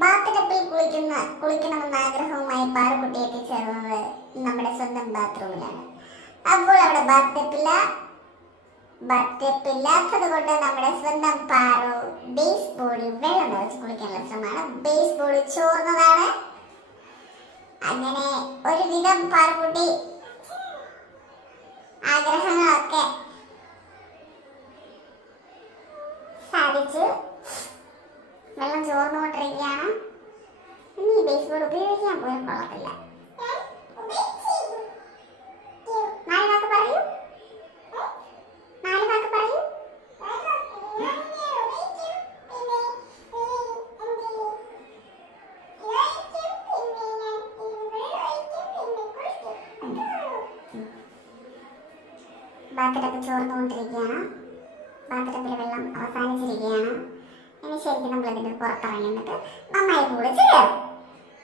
ബാത്ത് ടബിൽ കുളിക്കണമെന്ന ആഗ്രഹവുമായി പാറുകുട്ടി എത്തിച്ചേർന്നത് നമ്മുടെ സ്വന്തം ബാത്റൂമിലാണ്. അപ്പോൾ അവിടെ ബാത്ത് കൊണ്ട് നമ്മുടെ സ്വന്തം പാറു ബേസ് ബോർഡിൽ വെള്ളം നിറച്ച് കുളിക്കാനുള്ള ശ്രമമാണ്. ബേസ് ബോർഡ് ചോർന്നതാണ്. അങ്ങനെ ഒരുവിധം പാറുകുട്ടി ആഗ്രഹങ്ങളൊക്കെ സാധിച്ച് വെള്ളം ചോർന്നുകൊണ്ടിരിക്കുകയാണ്. ഇനി ബേസ് ബോർഡ് ഉപയോഗിക്കാൻ പോലും കൊള്ളത്തില്ല. നാല് വാക്ക് പറയൂ. ബാത്ത് ടബ് ചോർന്നുകൊണ്ടിരിക്കുകയാണ്. ബാത്ത് ടബിലെ വെള്ളം അവസാനിച്ചിരിക്കുകയാണ്. ഇനി ശരിക്കും നമ്മൾ ഇതിൻ്റെ പുറത്തിറങ്ങിയിട്ട് നന്നായി കുളിച്ച് കയറും.